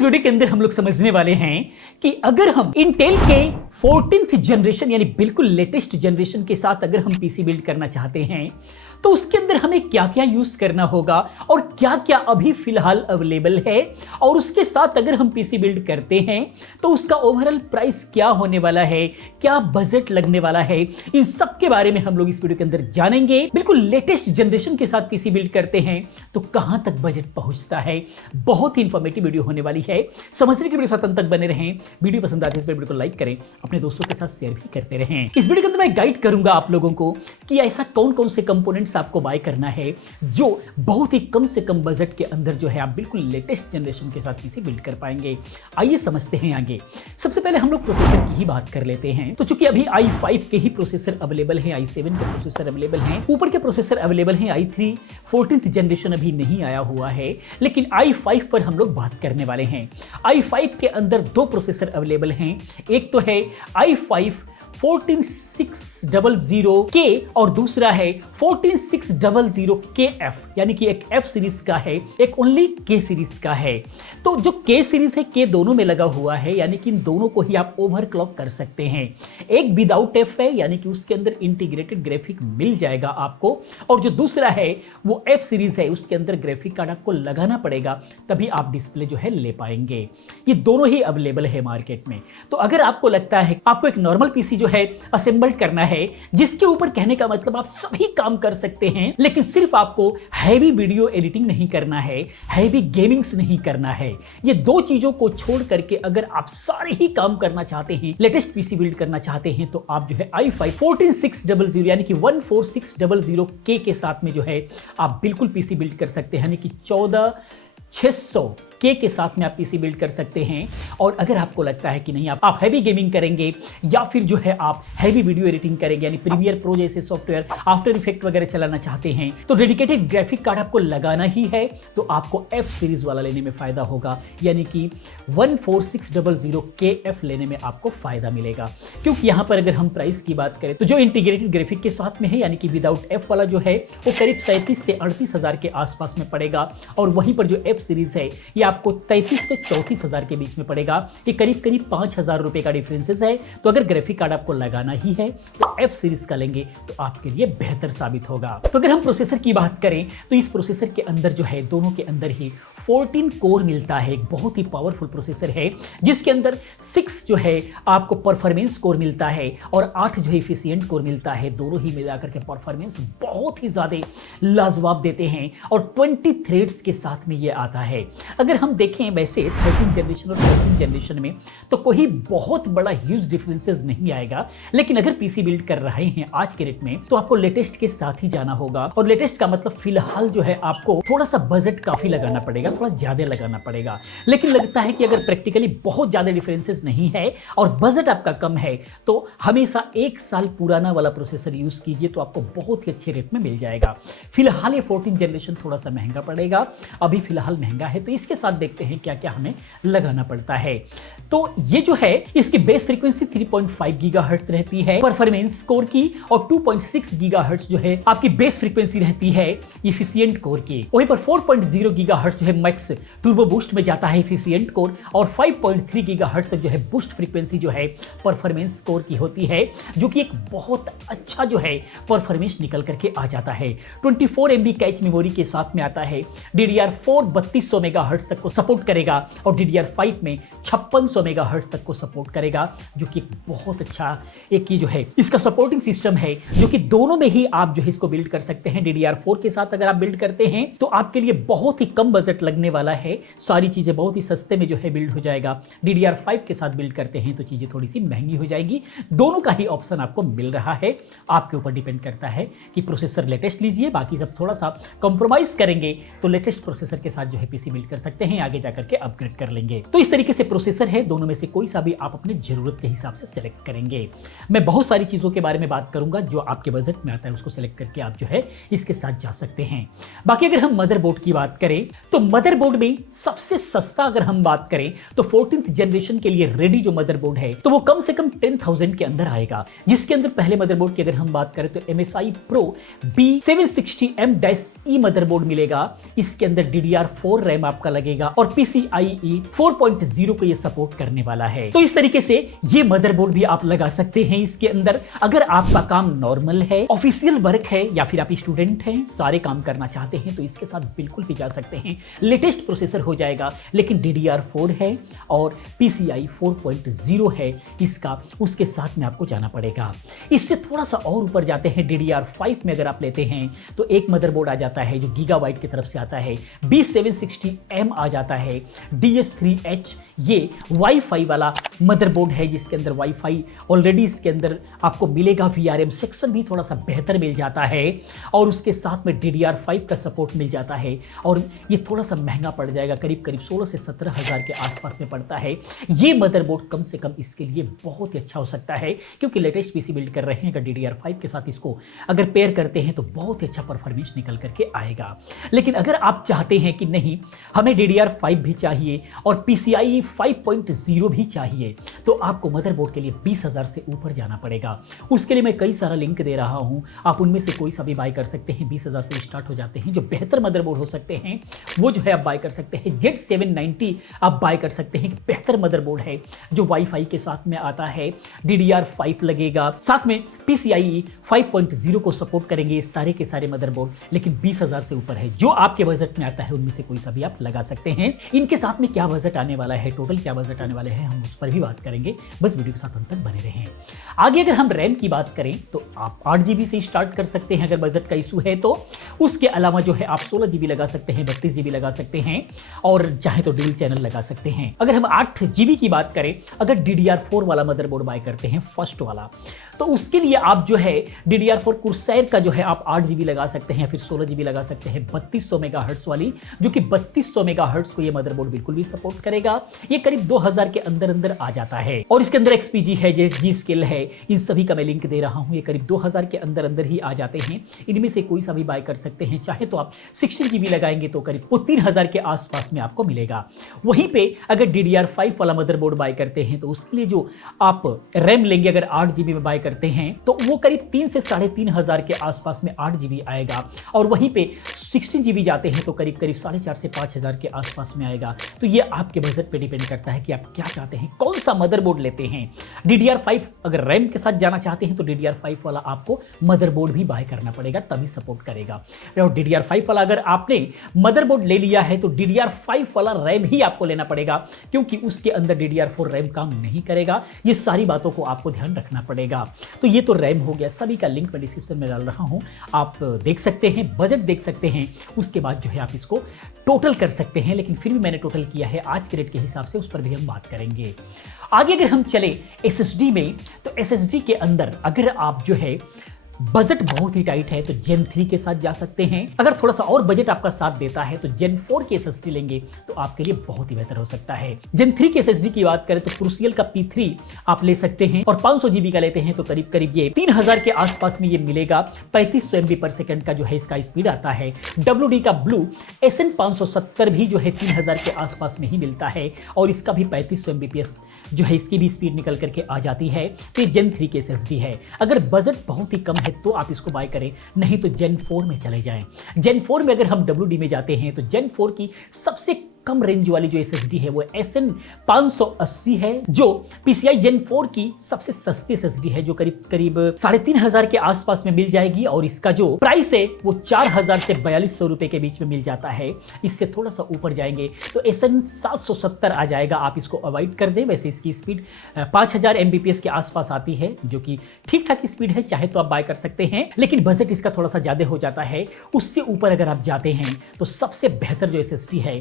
इस वीडियो के अंदर हम लोग समझने वाले हैं कि अगर हम इंटेल के 14th जनरेशन यानी बिल्कुल लेटेस्ट जनरेशन के साथ अगर हम पीसी बिल्ड करना चाहते हैं तो उसके अंदर हमें क्या क्या यूज करना होगा और क्या क्या अभी फिलहाल अवेलेबल है, और उसके साथ अगर हम पीसी बिल्ड करते हैं तो उसका ओवरऑल प्राइस क्या होने वाला है, क्या बजट लगने वाला है, इन सब के बारे में हम लोग इस वीडियो के अंदर जानेंगे। बिल्कुल लेटेस्ट जनरेशन के साथ पीसी बिल्ड करते हैं तो कहां तक बजट पहुंचता है। बहुत ही इंफॉर्मेटिव वीडियो होने वाली है, समझने के लिए वीडियो अंत तक बने रहें। वीडियो पसंद आते हैं तो वीडियो को लाइक करें, अपने दोस्तों के साथ शेयर भी करते रहें। इस वीडियो के अंदर मैं गाइड करूंगा आप लोगों को कि ऐसा कौन कौन से कंपोनेंट्स आपको बाय करना है जो बहुत ही कम से कम बजट के अंदर जो है आप बिल्कुल लेटेस्ट जनरेशन के साथ पीसी बिल्ड कर पाएंगे। आइए समझते हैं आगे। सबसे पहले हम लोग प्रोसेसर की ही बात कर लेते हैं। तो चूंकि अभी i5 के ही प्रोसेसर अवेलेबल हैं, i7 के प्रोसेसर अवेलेबल हैं, ऊपर के प्रोसेसर अवेलेबल हैं, i3 14th जनरेशन अभी नहीं आया हुआ है, लेकिन i5 पर हम लोग बात करने वाले हैं। i5 के अंदर दो प्रोसेसर अवेलेबल हैं, एक तो है i5 14600K और दूसरा है 14600KF, यानी कि एक F सीरीज का है, एक ओनली K सीरीज का है। तो जो K सीरीज है K दोनों में लगा हुआ है, यानी कि इन दोनों को ही आप ओवरक्लॉक कर सकते हैं। एक विदाउट F है, यानी कि उसके अंदर इंटीग्रेटेड ग्राफिक मिल जाएगा आपको, और जो दूसरा है वो F सीरीज है, उसके अंदर ग्राफिक कार्ड आपको लगाना पड़ेगा तभी आप डिस्प्ले जो है ले पाएंगे। ये दोनों ही अवेलेबल है मार्केट में। तो अगर आपको लगता है आपको एक नॉर्मल पीसी जो है असेंबल करना है, जिसके ऊपर कहने का मतलब आप सभी काम कर सकते हैं, लेकिन सिर्फ आपको हैवी वीडियो एडिटिंग नहीं करना है, हैवी गेमिंग्स नहीं करना है, ये दो चीजों को छोड़ करके अगर आप सारे ही काम करना चाहते हैं, लेटेस्ट पीसी बिल्ड करना चाहते हैं, तो आप जो है i5 14600 यानी कि 14600K के साथ में जो है आप बिल्कुल पीसी बिल्ड कर सकते हैं, यानी कि 14600K के साथ में आप पीसी बिल्ड कर सकते हैं। और अगर आपको लगता है कि नहीं आप हैवी गेमिंग करेंगे या फिर जो है आप हैवी वीडियो एडिटिंग करेंगे, यानी प्रीमियर प्रो जैसे सॉफ्टवेयर, आफ्टर इफेक्ट वगैरह चलाना चाहते हैं, तो डेडिकेटेड ग्राफिक कार्ड आपको लगाना ही है, तो आपको F सीरीज वाला लेने में फायदा होगा, यानी कि 14600KF लेने में आपको फायदा मिलेगा। क्योंकि यहां पर अगर हम प्राइस की बात करें तो जो इंटीग्रेटेड ग्राफिक के साथ में है, यानी कि विदाउट F वाला जो है वो करीब 37 से 38 हजार के आसपास में पड़ेगा, और वहीं पर जो F सीरीज है ये आपको 33 से 34 हजार के बीच में पड़ेगा। ये करीब करीब 5000 रुपए का डिफरेंसेस है। तो अगर ग्राफिक कार्ड आपको लगाना ही है तो F सीरीज का लेंगे तो आपके लिए बेहतर साबित होगा। तो अगर हम प्रोसेसर की बात करें तो इस प्रोसेसर के अंदर जो है दोनों के अंदर ही 14 कोर मिलता है, एक बहुत ही पावरफुल प्रोसेसर है, जिसके अंदर 6 जो है आपको परफॉर्मेंस कोर मिलता है और 8 जो है एफिशिएंट कोर मिलता है। दोनों ही मिलाकर के परफॉर्मेंस बहुत ही ज्यादा लाजवाब देते हैं और 20 थ्रेड्स के साथ में ये आता है। अगर हम देखें वैसे 13 जनरेशन और 14 जनरेशन में तो कोई बहुत बड़ा ह्यूज डिफरेंसेस नहीं आएगा, लेकिन अगर पीसी बिल्ड कर रहे हैं आज के रेट में तो आपको लेटेस्ट के साथ ही जाना होगा। और लेटेस्ट का मतलब फिलहाल जो है आपको थोड़ा सा बजट काफी लगाना पड़ेगा, थोड़ा ज्यादा लगाना पड़ेगा, लेकिन लगता है कि अगर प्रैक्टिकली बहुत ज्यादा डिफरेंसेस नहीं है और बजट आपका कम है तो हमेशा 1 साल पुराना वाला प्रोसेसर यूज कीजिए, तो आपको बहुत ही अच्छे रेट में मिल जाएगा। फिलहाल ये 14 जनरेशन थोड़ा सा महंगा पड़ेगा, अभी फिलहाल महंगा है, तो इसके साथ देखते हैं क्या क्या हमें लगाना पड़ता है। तो ये जो है इसकी बेस फ्रीक्वेंसी 3.5 गीगाहर्ट्ज रहती है परफॉर्मेंस कोर की, और 2.6 गीगाहर्ट्ज जो है आपकी बेस फ्रीक्वेंसी रहती है एफिशिएंट कोर की। वहीं पर 4.0 गीगाहर्ट्ज जो है मैक्स टर्बो बूस्ट में जाता है एफिशिएंट कोर, और 5.3 गीगाहर्ट्ज तक जो है बूस्ट फ्रीक्वेंसी जो है परफॉर्मेंस कोर की होती है, जो कि एक बहुत अच्छा जो है परफॉर्मेंस निकल करके आ जाता है। 24 MB कैच मेमोरी के साथ में आता है। DDR4 3200 मेगाहर्ट्ज तक को सपोर्ट करेगा और DDR5 में 5600 मेगाहर्ट्ज तक को सपोर्ट करेगा, जो कि एक बहुत अच्छा एक ये जो है इसका सपोर्टिंग सिस्टम है, जो कि दोनों में ही आप जो है इसको बिल्ड कर सकते हैं। DDR4 के साथ अगर आप बिल्ड करते हैं तो आपके लिए बहुत ही कम बजट लगने वाला है, सारी चीजें बहुत ही सस्ते में जो है बिल्ड हो जाएगा। DDR5 के साथ बिल्ड करते हैं तो चीजें थोड़ी सी महंगी हो जाएगी। दोनों का ही ऑप्शन आपको मिल रहा है, आपके ऊपर डिपेंड करता है कि प्रोसेसर लेटेस्ट लीजिए, बाकी सब थोड़ा सा कॉम्प्रोमाइज करेंगे तो लेटेस्ट प्रोसेसर के साथ जो है पीसी बिल्ड कर सकते हैं, आगे जाकर के अपग्रेड कर लेंगे। तो इस तरीके से प्रोसेसर है, दोनों में से कोई सा भी आप अपने जरूरत के हिसाब से सिलेक्ट करेंगे। मैं बहुत सारी चीजों के बारे में बात करूंगा, जो आपके बजट में आता है उसको सिलेक्ट करके आप जो है इसके साथ जा सकते हैं। बाकी अगर हम मदरबोर्ड की बात करें तो मदरबोर्ड में सबसे सस्ता अगर हम बात करें तो 14th जनरेशन के लिए रेडी जो मदरबोर्ड है तो वो कम से कम 10,000 के अंदर आएगा, जिसके अंदर पहले मदरबोर्ड की अगर हम बात करें तो MSI Pro B760M-E मदरबोर्ड मिलेगा। इसके अंदर DDR4 रैम आपका लगेगा लगेगा और PCIe 4.0 को ये सपोर्ट करने वाला है। तो इस तरीके से ये मदरबोर्ड भी आप लगा सकते हैं इसके अंदर। अगर आपका काम नॉर्मल है, ऑफिशियल वर्क है या फिर आप स्टूडेंट हैं, सारे काम करना चाहते हैं तो इसके साथ बिल्कुल भी जा सकते हैं। लेटेस्ट प्रोसेसर हो जाएगा, लेकिन DDR4 है और PCI 4.0 है इसका, उसके साथ में आपको जाना पड़ेगा। इससे थोड़ा सा और ऊपर जाते हैं, DDR5 में अगर आप लेते हैं तो एक मदरबोर्ड आ जाता है जो गीगाबाइट की तरफ से आता है, B760M आ जाता है, DS3H ये वाईफाई वाला मदरबोर्ड है जिसके अंदर वाईफाई ऑलरेडी इसके अंदर आपको मिलेगा। VRM सेक्शन भी थोड़ा सा बेहतर मिल जाता है और उसके साथ में DDR5 का सपोर्ट मिल जाता है और ये थोड़ा सा महंगा पड़ जाएगा, करीब करीब 16 से 17 हज़ार के आसपास में पड़ता है। ये मदरबोर्ड कम से कम इसके लिए बहुत ही अच्छा हो सकता है क्योंकि लेटेस्ट पीसी बिल्ड कर रहे हैं। अगर DDR5 के साथ इसको अगर पेयर करते हैं तो बहुत ही अच्छा परफॉर्मेंस निकल करके आएगा। लेकिन अगर आप चाहते हैं कि नहीं हमें DDR5 भी चाहिए और PCIe 5.0 भी चाहिए तो आपको मदरबोर्ड के लिए 20,000 से ऊपर जाना पड़ेगा। उसके लिए मैं कई सारा लिंक दे रहा हूं, आप उनमें से कोई सा भी बाय कर सकते हैं। 20,000 से स्टार्ट हो जाते हैं। जो बेहतर मदरबोर्ड हो सकते हैं वो जो है आप बाय कर सकते हैं। Z790 आप बाय कर सकते हैं, बेहतर मदरबोर्ड है जो वाईफाई के साथ में आता है। DDR5 लगेगा, साथ में PCIe 5.0 को सपोर्ट करेंगे सारे के सारे मदरबोर्ड, लेकिन 20,000 से ऊपर है। जो आपके बजट में आता है उनमें से कोई सा भी आप लगा सकते हैं। इनके साथ में क्या बजट आने वाला है, टोटल क्या बजट आने वाले हैं, हम उस पर भी बात करेंगे। बस वीडियो के साथ अंत तक बने रहें। आगे अगर हम रैम की बात करें तो आप 8 GB से स्टार्ट कर सकते हैं अगर बजट का इशू है तो। उसके अलावा जो है आप 16 GB लगा सकते हैं, 32 GB लगा सकते हैं और चाहे तो ड्यूल चैनल लगा सकते हैं। अगर हम 8 GB की बात करें, अगर DDR4 वाला मदरबोर्ड बाय करते हैं फर्स्ट वाला, तो उसके लिए आप जो है DDR4 कुर्सैर का जो है आप 8 GB लगा सकते हैं, फिर 16 GB लगा सकते हैं 3200 मेगाहर्ट्ज वाली, जो कि 3200 मेगाहर्ट्ज को ये मदरबोर्ड बिल्कुल भी सपोर्ट करेगा। ये करीब 2000 के अंदर अंदर आ जाता है और इसके अंदर XPG है, G-Skill है, इन सभी का मैं लिंक दे रहा हूं। ये करीब 2000 के अंदर अंदर ही आ जाते हैं। इनमें से कोई सा भी बाय कर सकते हैं। चाहे तो आप 16 GB लगाएंगे तो करीब वो 3000 के आसपास में आपको मिलेगा। वहीं पे अगर DDR5 वाला मदरबोर्ड बाय करते हैं तो उसके लिए जो आप रैम लेंगे, अगर 8 GB में बाय करते हैं तो वो करीब 3 से 3,500 के आसपास में 8 GB आएगा और वहीं पे 16 GB जाते हैं तो करीब करीब 4,500 से 5,000 के आसपास में आएगा। तो ये आपके बजट पे डिपेंड करता है कि आप क्या चाहते हैं, कौन सा मदरबोर्ड लेते हैं। DDR5 अगर रैम के साथ जाना चाहते हैं तो DDR5 वाला आपको मदरबोर्ड भी बाय करना पड़ेगा, तभी सपोर्ट करेगा। और DDR5 वाला अगर आपने मदरबोर्ड ले लिया है तो DDR5 वाला रैम ही आपको लेना पड़ेगा क्योंकि उसके अंदर DDR4 रैम काम नहीं करेगा। ये सारी बातों को आपको ध्यान रखना पड़ेगा। तो ये तो रैम हो गया, सभी का लिंक मैं डिस्क्रिप्शन में डाल रहा हूं, आप देख सकते हैं, बजट देख सकते हैं। उसके बाद जो है आप इसको टोटल कर सकते हैं, लेकिन फिर भी मैंने टोटल किया है आज के रेट के हिसाब से, उस पर भी हम बात करेंगे। आगे अगर हम चले SSD में, तो SSD के अंदर अगर आप जो है बजट बहुत ही टाइट है तो Gen 3 के साथ जा सकते हैं। अगर थोड़ा सा और बजट आपका साथ देता है तो Gen 4 की SSD लेंगे तो आपके लिए बहुत ही बेहतर हो सकता है। Gen 3 की SSD की बात करें तो क्रूसियल का P3 आप ले सकते हैं और 500 GB का लेते हैं तो करीब करीब ये 3000 के आसपास में ये मिलेगा। 3500 MB पर सेकंड का जो है इसका स्पीड आता है। WD का ब्लू SN570 भी जो है 3000 के आसपास में ही मिलता है और इसका भी 3500 MBPS जो है इसकी भी स्पीड निकल करके आ जाती है। तो ये Gen 3 की SSD है। अगर बजट बहुत ही कम है तो आप इसको बाय करें, नहीं तो Gen 4 में चले जाएं। Gen 4 में अगर हम WD में जाते हैं तो Gen 4 की सबसे कम रेंज वाली जो SSD है वो SN580 है, जो PCI Gen 4 की सबसे सस्ती SSD है, जो करीब करीब 3,500 के आसपास में मिल जाएगी और इसका जो प्राइस है वो 4,000 से 4,200 रुपए के बीच में मिल जाता है। इससे थोड़ा सा ऊपर जाएंगे तो SN770 आ जाएगा, आप इसको अवॉइड कर दें। वैसे इसकी स्पीड 5,000 MBPS के आसपास आती है, जो कि ठीक ठाक स्पीड है, चाहे तो आप बाय कर सकते हैं, लेकिन बजट इसका थोड़ा सा ज्यादा हो जाता है। उससे ऊपर अगर आप जाते हैं तो सबसे बेहतर जो SSD है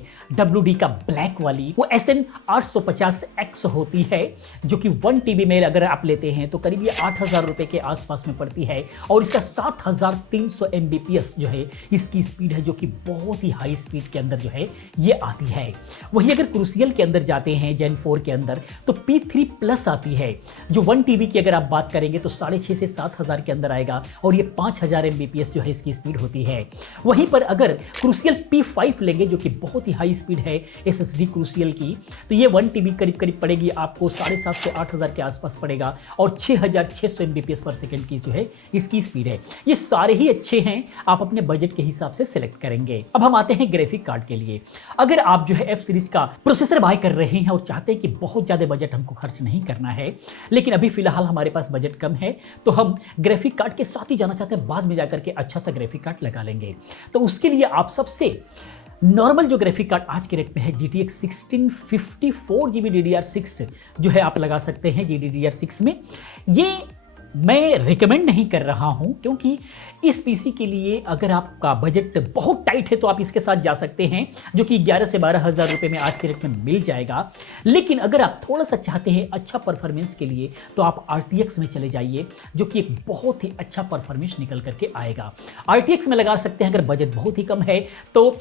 WD का ब्लैक वाली, वो SN850X होती है, जो कि 1 TB में अगर आप लेते हैं तो करीब ये 8,000 रुपए के आसपास में पड़ती है और इसका 7,300 MBPS जो है इसकी स्पीड है, जो कि बहुत ही हाई स्पीड के अंदर जो है ये आती है। वही अगर क्रूसियल के अंदर जाते हैं Gen 4 के अंदर तो P3 प्लस आती है, जो 1 TB की अगर आप बात करेंगे तो 6,500 से 7,000 के अंदर आएगा और ये 5,000 MBPS जो है इसकी स्पीड होती है। वहीं पर अगर क्रूसियल P5 लेंगे जो कि बहुत ही हाई स्पीड स्पीड है SSD क्रूसियल की, तो ये 1 TB करीब करीब पड़ेगी आपको 750-8,000 के आसपास पड़ेगा, और 6,600 MBps पर सेकंड की जो है इसकी स्पीड है। ये सारे ही अच्छे हैं, आप अपने बजट के हिसाब से सिलेक्ट करेंगे। अब हम आते हैं ग्राफिक कार्ड के लिए। अगर आप जो है एफ सीरीज का प्रोसेसर बाय कर रहे हैं और चाहते हैं कि बहुत ज़्यादा बजट हमको खर्च नहीं करना है, लेकिन अभी फिलहाल हमारे पास बजट कम है, तो हम ग्राफिक कार्ड के साथ ही जाना चाहते हैं, बाद में जाकर के अच्छा सा ग्राफिक कार्ड लगा लेंगे। तो उसके लिए आप सबसे नॉर्मल जो ग्राफिक कार्ड आज के रेट में है GTX 1650 4GB DDR6 जो है आप लगा सकते हैं GDDR6 में। ये मैं रिकमेंड नहीं कर रहा हूं, क्योंकि इस पीसी के लिए अगर आपका बजट बहुत टाइट है तो आप इसके साथ जा सकते हैं, जो कि 11 से 12 हज़ार रुपये में आज के रेट में मिल जाएगा। लेकिन अगर आप थोड़ा सा चाहते हैं अच्छा परफॉर्मेंस के लिए, तो आप RTX में चले जाइए, जो कि एक बहुत ही अच्छा परफॉर्मेंस निकल करके आएगा। RTX में लगा सकते हैं अगर बजट बहुत ही कम है तो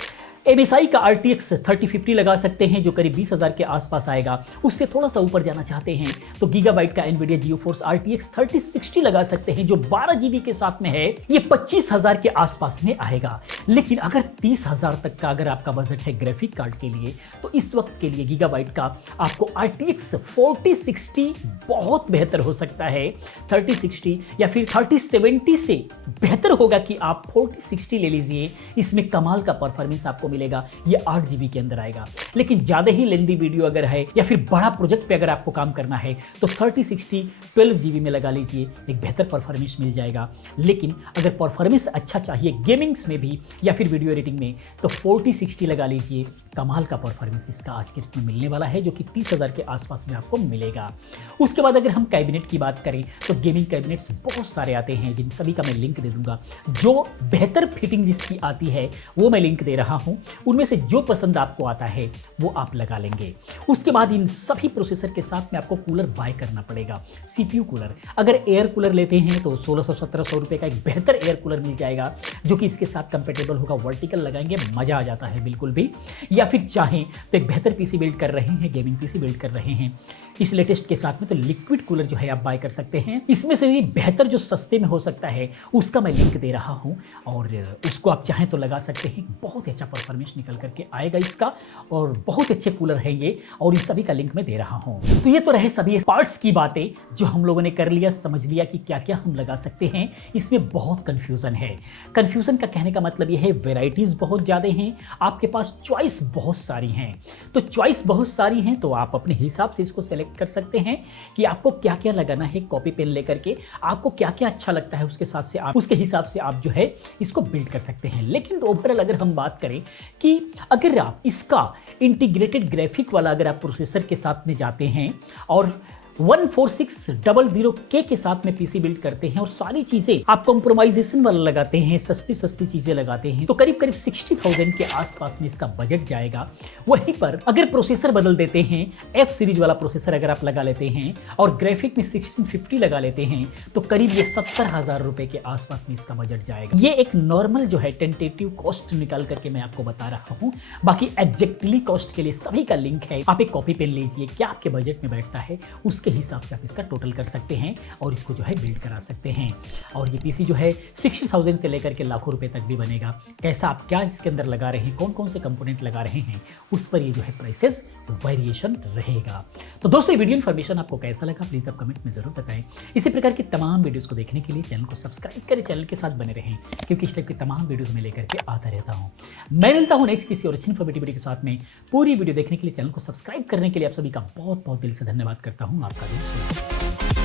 MSI का RTX 3050 लगा सकते हैं, जो करीब 20,000 के आसपास आएगा। उससे थोड़ा सा ऊपर जाना चाहते हैं तो गीगाबाइट का NVIDIA GeForce RTX 3060 लगा सकते हैं, जो 12 GB के साथ में है। ये 25,000 के आसपास में आएगा। लेकिन अगर 30,000 तक का अगर आपका बजट है ग्राफिक कार्ड के लिए, तो इस वक्त के लिए गीगाबाइट का आपको RTX 4060 बहुत बेहतर हो सकता है। 3060 या फिर 3070 से बेहतर होगा कि आप 4060 ले लीजिए। इसमें कमाल का परफॉर्मेंस आपको मिलेगा। ये 8 GB के अंदर आएगा। लेकिन ज्यादा ही लेंदी वीडियो अगर है या फिर बड़ा प्रोजेक्ट पे अगर आपको काम करना है, तो 3060 12 GB में लगा लीजिए, एक बेहतर परफॉर्मेंस मिल जाएगा। लेकिन अगर परफॉर्मेंस अच्छा चाहिए गेमिंग्स में भी या फिर वीडियो एडिटिंग में, तो 4060 लगा लीजिए। कमाल का परफॉर्मेंस इसका आज के रेट में मिलने वाला है, जो कि 30,000 के आसपास में आपको मिलेगा। उसके बाद अगर हम कैबिनेट की बात करें, तो गेमिंग कैबिनेट्स बहुत सारे आते हैं, जिन सभी का मैं लिंक दे दूंगा। जो बेहतर फिटिंग जिसकी आती है वो मैं लिंक दे रहा हूं। उनमें से जो पसंद आपको आता है वो आप लगा लेंगे। उसके बाद इन सभी प्रोसेसर के साथ में आपको कूलर बाय करना पड़ेगा। CPU कूलर, अगर एयर कूलर लेते हैं तो 1600-1700 रुपए का एक बेहतर एयर कूलर मिल जाएगा, जो कि इसके साथ कंपेटेबल होगा। वर्टिकल लगाएंगे मजा आ जाता है बिल्कुल भी। या फिर चाहें तो एक बेहतर पीसी बिल्ड कर रहे हैं, गेमिंग पीसी बिल्ड कर रहे हैं इस लेटेस्ट के साथ में, तो लिक्विड कूलर जो है आप बाय कर सकते हैं। इसमें से भी बेहतर जो सस्ते में हो सकता है उसका मैं लिंक दे रहा हूं, और उसको आप चाहें तो लगा सकते हैं। बहुत ही अच्छा परफॉर्मेंस निकल करके आएगा इसका, और बहुत अच्छे कूलर है ये, और इस सभी का लिंक मैं दे रहा हूं। तो ये तो रहे सभी पार्ट्स की बातें जो हम लोगों ने कर लिया, समझ लिया कि क्या क्या हम लगा सकते हैं। इसमें बहुत कंफ्यूजन है। कंफ्यूजन का कहने का मतलब यह है वेराइटीज बहुत ज्यादा हैं, आपके पास चॉइस बहुत सारी हैं। तो चॉइस बहुत सारी हैं तो आप अपने हिसाब से इसको सेलेक्ट कर सकते हैं कि आपको क्या क्या लगाना है। कॉपी पेन लेकर के आपको क्या क्या अच्छा लगता है उसके साथ से आप उसके हिसाब से आप जो है इसको बिल्ड कर सकते हैं। लेकिन ओवरऑल अगर हम बात करें कि अगर आप इसका इंटीग्रेटेड ग्राफिक वाला अगर आप प्रोसेसर के साथ में जाते हैं और 14600K के साथ में पीसी बिल्ड करते हैं और सारी चीजें आप कॉम्प्रोमाइजेशन वाला लगाते हैं, सस्ती सस्ती चीजें लगाते हैं, तो करीब करीब 60,000 के आसपास में इसका बजट जाएगा। वहीं पर अगर प्रोसेसर बदल देते हैं, एफ सीरीज वाला प्रोसेसर अगर आप लगा लेते हैं और ग्राफिक में 1650 लगा लेते हैं, तो करीब ये 70,000 रुपए के आसपास में इसका बजट जाएगा। ये एक नॉर्मल जो है टेंटेटिव कॉस्ट निकाल करके मैं आपको बता रहा हूं। बाकी एग्जैक्टली कॉस्ट के लिए सभी का लिंक है, आप एक कॉपी पेन लीजिए, क्या आपके बजट में बैठता है उसके हिसाब से आप इसका टोटल कर सकते हैं और इसको जो है बिल्ड करा सकते हैं। और ये पीसी जो है 60,000 से लेकर के लाखों रुपए तक भी बनेगा। कैसा आप क्या इसके अंदर लगा रहे हैं, कौन कौन से कंपोनेंट लगा रहे हैं, उस पर ये जो है प्राइसेस वेरिएशन रहेगा। तो दोस्तों ये वीडियो इन्फॉर्मेशन आपको कैसा लगा प्लीज आप कमेंट में जरूर बताएं। इसी प्रकार की तमाम वीडियोस को देखने के लिए चैनल को सब्सक्राइब करें, चैनल के साथ बने रहें, क्योंकि इस टाइप की तमाम वीडियोस में लेकर के आता रहता हूं। मैं मिलता हूं नेक्स्ट किसी और अच्छी इन्फॉर्मेटिव वीडियो के साथ में। पूरी वीडियो देखने के लिए, चैनल को सब्सक्राइब करने के लिए आप सभी का बहुत बहुत दिल से धन्यवाद करता हूं। आपका दिन शुभ हो।